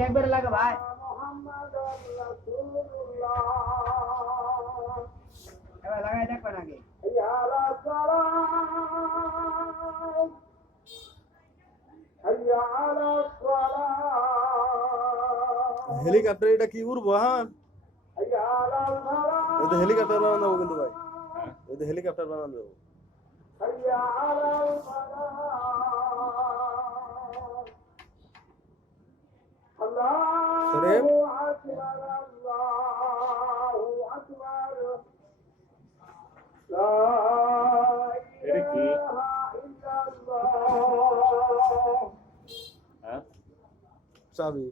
একবার লাগা ভাই এবার লাগাই দেখবেন আগে হেলিকপ্টার এটা কি উড়বো? হ্যাঁ, এটা হেলিকপ্টার বানানো যাবো কিন্তু ভাই, এটা হেলিকপ্টার বানানো যাবো। শরীফ এটা কি? হ্যাঁ চাবি